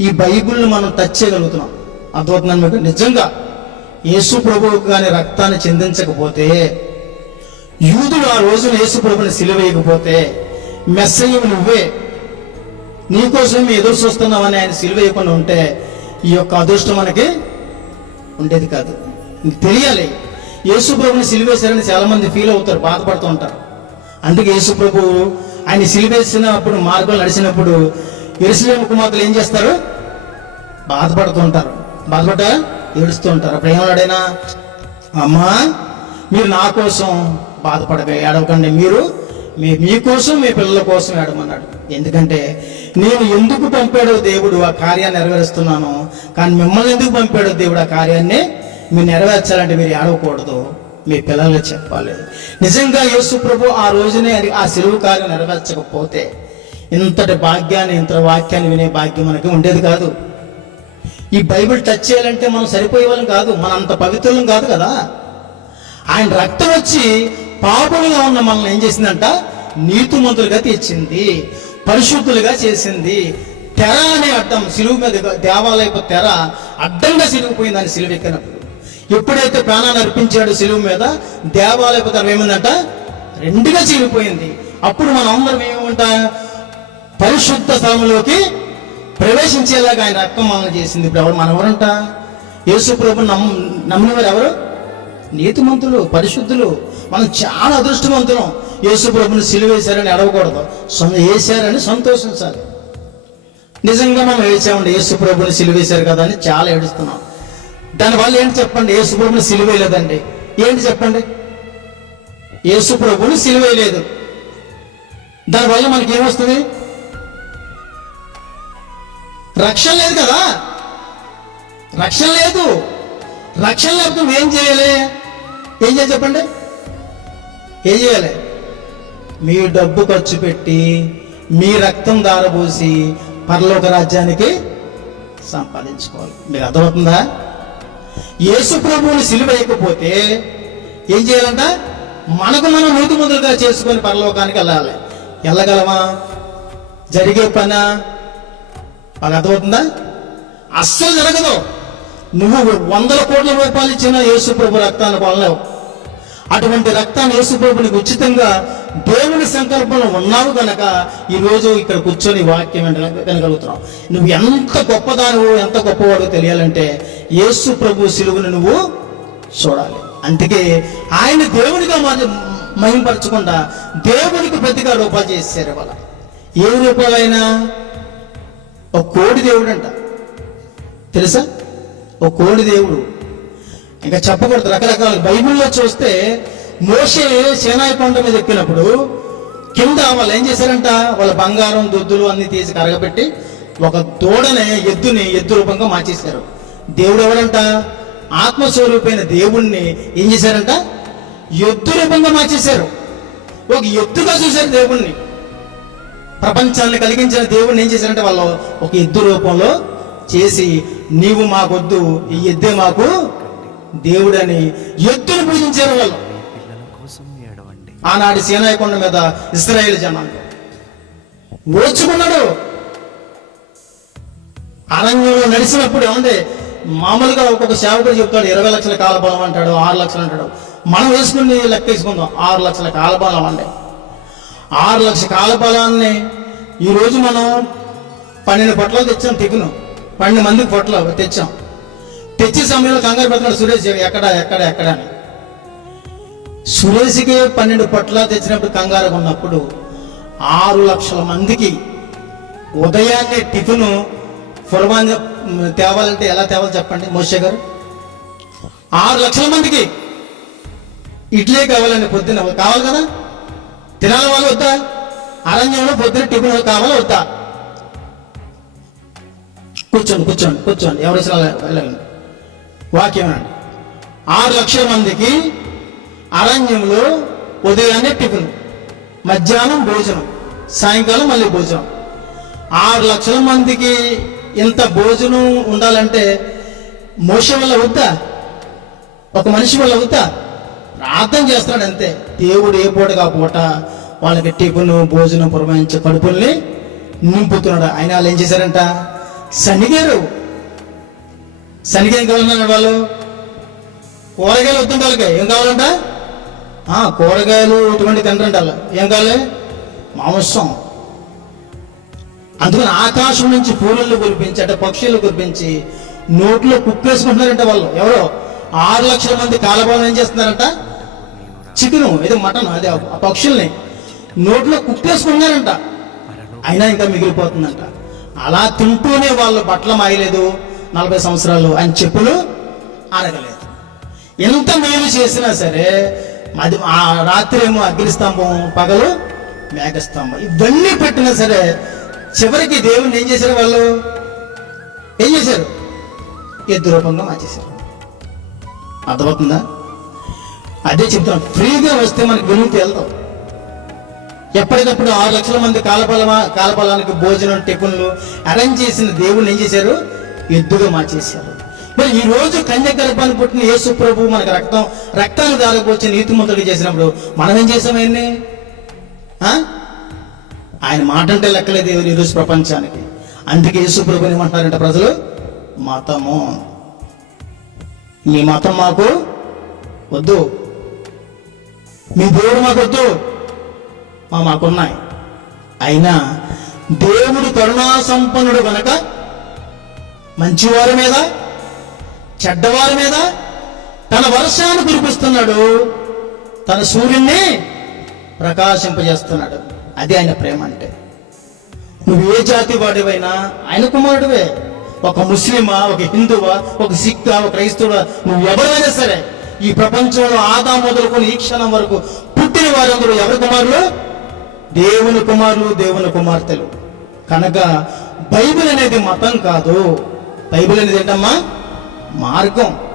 ఈ బైబిల్ని మనం టచ్ చేయగలుగుతున్నాం. అర్థమవుతున్నాను మీకు నిజంగా యేసు ప్రభువుకు కానీ రక్తాన్ని చెందించకపోతే యూదుడు ఆ రోజున యేసు ప్రభుని సిలువేయకపోతే మెస్సయ్య నువ్వే నీకోసం ఎదురు చూస్తున్నామని ఆయన సిలువేయకుండా ఉంటే ఈ యొక్క అదృష్టం మనకి ఉండేది కాదు. తెలియాలి యేసు ప్రభుని సిలివేశారని చాలా మంది ఫీల్ అవుతారు బాధపడుతూ ఉంటారు. అందుకే యేసు ప్రభు ఆయన సిలివేసినప్పుడు మార్గం నడిచినప్పుడు ఎరుసలేం కుమార్తెలు ఏం చేస్తారు? బాధపడుతూ ఉంటారు. బాధపడ ఏడుస్తూ ఉంటారు. అప్పుడు ఏమన్నాడైనా? అమ్మా మీరు నా కోసం బాధపడక ఏడవకండి. మీరు మీ మీకోసం మీ పిల్లల కోసం ఏడమన్నాడు ఎందుకంటే నేను ఎందుకు పంపాడో దేవుడు ఆ కార్యాన్ని నెరవేరుస్తున్నాను. కానీ మిమ్మల్ని ఎందుకు పంపాడో దేవుడు ఆ కార్యాన్ని మీరు నెరవేర్చాలంటే మీరు ఏడవకూడదు. మీ పిల్లలకు చెప్పాలి. నిజంగా యేసు ప్రభు ఆ రోజునే అది ఆ సెలవు కార్యం నెరవేర్చకపోతే ఇంతటి భాగ్యాన్ని ఇంత వాక్యాన్ని వినే భాగ్యం మనకి ఉండేది కాదు. ఈ బైబిల్ టచ్ చేయాలంటే మనం సరిపోయే వాళ్ళం కాదు మన అంత పవిత్రులం కాదు కదా. ఆయన రక్తం వచ్చి పాపులుగా ఉన్న మనల్ని ఏం చేసిందంట? నీతిమంతులుగా తెచ్చింది పరిశుద్ధులుగా చేసింది. తెర అనే అడ్డం సిలువు మీద దేవాలయపు తెర అడ్డంగా సిలుగుపోయింది అని సిలువ ఎక్కినప్పుడు. ఎప్పుడైతే ప్రాణాన్ని అర్పించాడు సిలువు మీద దేవాలయపు తెర ఏమిందంట? రెండుగా చీలిపోయింది అప్పుడు మనం అందరం ఏమంటా? పరిశుద్ధ స్థలంలోకి ప్రవేశించేలాగా ఆయన రక్తం మనం చేసింది. ఇప్పుడు ఎవరు మనం ఎవరంట యేసు ప్రభు నమ్ నమ్మిన వారు ఎవరు? నీతిమంతులు పరిశుద్ధులు. మనం చాలా అదృష్టవంతులం. యేసు ప్రభుని సిలువేశారని అడగకూడదు. సొంత వేశారని సంతోషించాలి నిజంగా మనం వేసామండి యేసు ప్రభుని సిలువేశారు కదా అని చాలా ఏడుస్తున్నాం. దానివల్ల ఏంటి చెప్పండి? యేసు ప్రభుని సిలువేయలేదండి. ఏంటి చెప్పండి? యేసు ప్రభుని సిలువేయలేదు. దానివల్ల మనకి ఏమొస్తుంది రక్షణ లేదు కదా? రక్షణ లేదు. రక్షణ లేకపోతే నువ్వేం చేయాలి? ఏం చేయాలి చెప్పండి? ఏం చేయాలి? మీ డబ్బు ఖర్చు పెట్టి మీ రక్తం దారబోసి పరలోక రాజ్యానికి సంపాదించుకోవాలి. మీకు అర్థమవుతుందా? యేసు ప్రభువుని సిలువేయకపోతే ఏం చేయాలంట? మనకు మనం మూతి ముద్రగా చేసుకొని పరలోకానికి వెళ్ళాలి. వెళ్ళగలమా? జరిగే పనా? అది అర్థమవుతుందా? అస్సలు జరగదు. నువ్వు వందల కోట్ల రూపాయలు ఇచ్చిన యేసుప్రభు రక్తాన్ని కొనలేవు. అటువంటి రక్తాన్ని యేసుప్రభునికి ఉచితంగా దేవుని సంకల్పంలో ఉన్నావు కనుక ఈ రోజు ఇక్కడ కూర్చొని వాక్యం వినగలుగుతున్నావు నువ్వు ఎంత గొప్పదానివో ఎంత గొప్పవాడో తెలియాలంటే యేసు ప్రభు సిలువుని నువ్వు చూడాలి. అందుకే ఆయన దేవునిగా మరి మహింపరచకుండా దేవునికి ప్రతిగా రూపాలు చేశారు వాళ్ళ ఏ రూపాలైనా ఒక కోడి దేవుడు అంట తెలుసా? ఒక కోడి దేవుడు. ఇంకా చెప్పకూడదు రకరకాల బైబిల్లో చూస్తే మోషే సేనాయి కొండ మీద ఎక్కినప్పుడు కింద వాళ్ళు ఏం చేశారంట? వాళ్ళ బంగారం దొద్దులు అన్ని తీసి కరగబెట్టి ఒక దూడని ఎద్దుని ఎద్దు రూపంగా మార్చేశారు. దేవుడు ఎవడంట? ఆత్మస్వరూపైన దేవుణ్ణి ఏం చేశారంట? ఎద్దు రూపంగా మార్చేశారు. ఒక ఎద్దుగా చూశారు దేవుణ్ణి. ప్రపంచాన్ని కలిగించిన దేవుడిని ఏం చేశారంటే వాళ్ళు ఒక ఎద్దు రూపంలో చేసి నీవు మాకొద్దు ఈ ఎద్దే మాకు దేవుడని ఎద్దును పూజించారు వాళ్ళు. ఆనాటి శీనాయకొండ మీద ఇస్రాయేల్ జనాలు ఓర్చుకున్నాడు అరణ్యంలో నడిచినప్పుడు ఏమంటే మామూలుగా ఒక్కొక్క సేవకుడు చెప్తాడు ఇరవై లక్షల కాలబలం అంటాడు ఆరు లక్షలు అంటాడు. మనం వేసుకుని లెక్క వేసుకుందాం ఆరు లక్షల కాలబలం అండి ఆరు లక్షల కాలబలాన్ని ఈరోజు మనం పన్నెండు పొట్లాలు తెచ్చాం టిఫిన్ పన్నెండు మందికి పొట్ల తెచ్చాం. తెచ్చే సమయంలో కంగారు పెడుతున్నాడు సురేష్ ఎక్కడ ఎక్కడ ఎక్కడ అని. సురేష్కి పన్నెండు పొట్ల తెచ్చినప్పుడు కంగారు ఉన్నప్పుడు ఆరు లక్షల మందికి ఉదయాన్నే టిఫిన్ ఫుర్మాన్ తేవాలంటే ఎలా తేవాలి చెప్పండి మోషే గారు? ఆరు లక్షల మందికి ఇడ్లీ కావాలండి పొద్దున్న కావాలి కదా? తినాల వాళ్ళు వద్దా? అరణ్యంలో పొద్దున టిఫిన్ కావాలి వద్దా? కూర్చోండి కూర్చోండి కూర్చోండి. ఎవరు వచ్చినా వెళ్ళండి. వాక్యం అండి ఆరు లక్షల మందికి అరణ్యంలో ఉదయాన్నే టిఫిన్ మధ్యాహ్నం భోజనం సాయంకాలం మళ్ళీ భోజనం. ఆరు లక్షల మందికి ఇంత భోజనం ఉండాలంటే మోసం వల్ల వద్దా? ఒక మనిషి వల్ల అవుతా ప్రార్థన చేస్తున్నాడు అంతే. దేవుడు ఏ పూటగా పూట వాళ్ళకి టిఫిన్ భోజనం పురమాయించే కడుపుల్ని నింపుతున్నాడు. ఆయన వాళ్ళు ఏం చేశారంట? శనిగారు శనిగా ఏం వాళ్ళు? కూరగాయలు వద్దంట వాళ్ళకి. ఏం కావాలంట? ఆ, కూరగాయలు ఇటువంటి తింటారంట వాళ్ళు. ఏం కావాలి? మాంసం. అందుకని ఆకాశం నుంచి పూలలు కురిపించి అంటే పక్షులు కురిపించి నోట్లో కుప్పేసుకుంటున్నారంట వాళ్ళు. ఎవరో? ఆరు లక్షల మంది కాలపాలన ఏం చేస్తున్నారంట? చికెన్ ఇది మటన్ అదే ఆ పక్షుల్ని నోట్లో కుప్పేసుకున్నారంట అయినా ఇంకా మిగిలిపోతుందంట. అలా తింటూనే వాళ్ళు బట్టలు మాయలేదు నలభై సంవత్సరాలు ఆయన చెప్పులు అరగలేదు. ఎంత మేలు చేసినా సరే అది ఆ రాత్రి ఏమో అగ్నిస్తంభం పగలు మేఘస్తంభం ఇవన్నీ పెట్టినా సరే చివరికి దేవుని ఏం చేశారు వాళ్ళు? ఏం చేశారు? ఎద్దు రూపంగా మార్చేశారు. అర్థమవుతుందా? అదే చెప్తాను ఫ్రీగా వస్తే మనకి వినుంతి వెళ్తాం. ఎప్పటికప్పుడు ఆరు లక్షల మంది కాలపలమా కాలపలానికి భోజనం టిఫిన్లు అరేంజ్ చేసిన దేవుళ్ళు ఏం చేశారు? ఎద్దుగా మార్చేశారు. మరి ఈ రోజు కన్యగర్భాన్ని పుట్టిన యేసు ప్రభు మనకు రక్తం రక్తాన్ని దారిపోవచ్చి నీతిమంతుడు చేసినప్పుడు మనం ఏం చేసాం ఆయన్ని? ఆయన మాట అంటే లెక్కలేదు ఈ రోజు ప్రపంచానికి. అందుకే యేసు ప్రభు ఏమంటున్నారంట ప్రజలు? మతము. మీ మతం మాకు వద్దు. మీ దేవుడు మాకొద్దు. మా మాకున్నాయి. అయినా దేవుడు కరుణా సంపన్నుడు గనక మంచివారి మీద చెడ్డవారి మీద తన వర్షాన్ని కురిపిస్తున్నాడు తన సూర్యుడిని ప్రకాశింపజేస్తున్నాడు. అది ఆయన ప్రేమ అంటే. నువ్వు ఏ జాతి వాడివైనా ఆయన కుమారుడివే. ఒక ముస్లిమా ఒక హిందువా ఒక సిక్కా ఒక క్రైస్తవుడా నువ్వు ఎవరైనా సరే ఈ ప్రపంచంలో ఆదా మొదలుకొని ఈ క్షణం వరకు పుట్టిన వారందరూ ఎవరి కుమారులు? దేవుని కుమారులు దేవుని కుమార్తెలు. కనుక బైబిల్ అనేది మతం కాదు. బైబిల్ అనేది ఏంటమ్మా? మార్గం.